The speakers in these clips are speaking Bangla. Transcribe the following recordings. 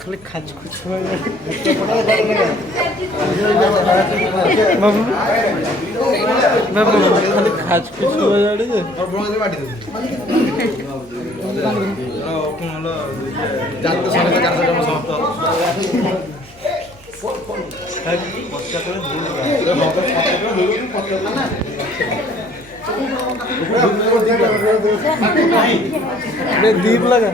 খালি খাজ খুচ হয়ে যায় বাবু বাবু খালি খাজ খুচ হয়ে যায় যে জাতীয় সংগীত কার্যক্রম সমাপ্ত दीप लगा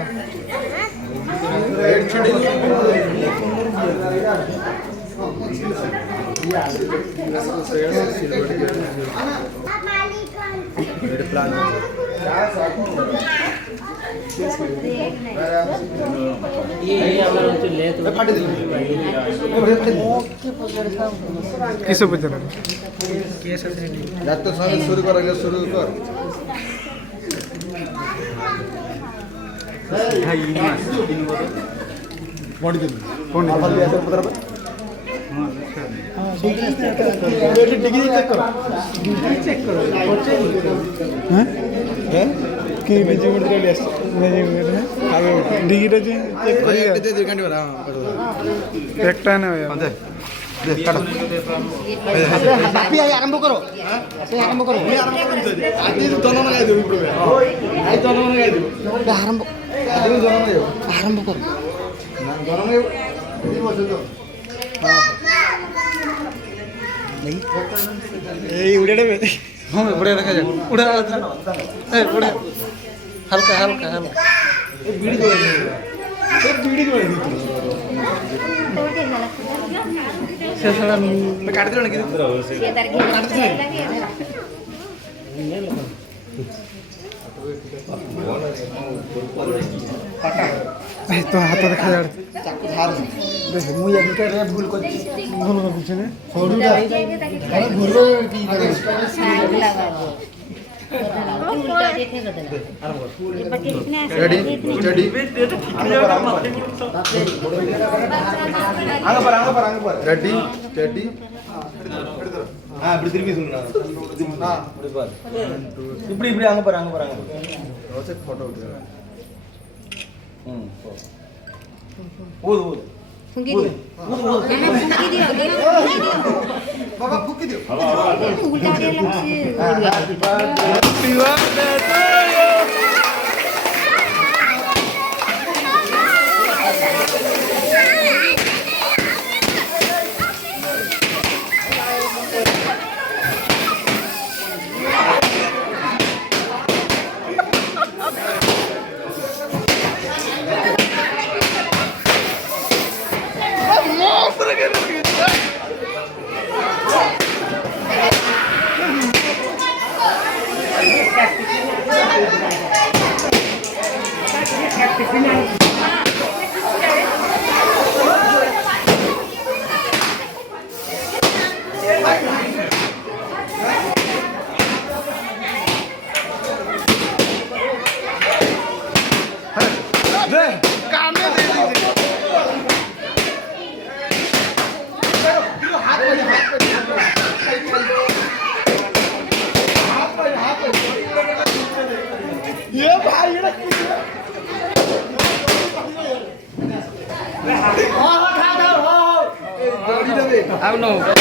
किसे पूछा জাতীয় সংগীত শুরু কর আগে শুরু কর आरंभ करो आरंभ करो आरंभ करो उड़े हाँ बढ़िया देखा जाए उड़ा उड़ा हल्का हल्का हल्का से सारा मैं काट दे ना तो हाथ देखा जाए देख मुझे अभी क्या भूल कर पीछे ने भूल रेडी स्टडी आगे पर रेडी स्टडी हां இப்படி திருப்பி சொல்லுங்க हां இப்படி பாரு இப்படி இப்படி அங்க பாரு ரோசே போட்டோ எடுங்க ஓடு ஓடு फुंकी दियो फुंकी दियो बाबा फुंकी दियो उल्टा दे लगছে ये भाई ये I don't know.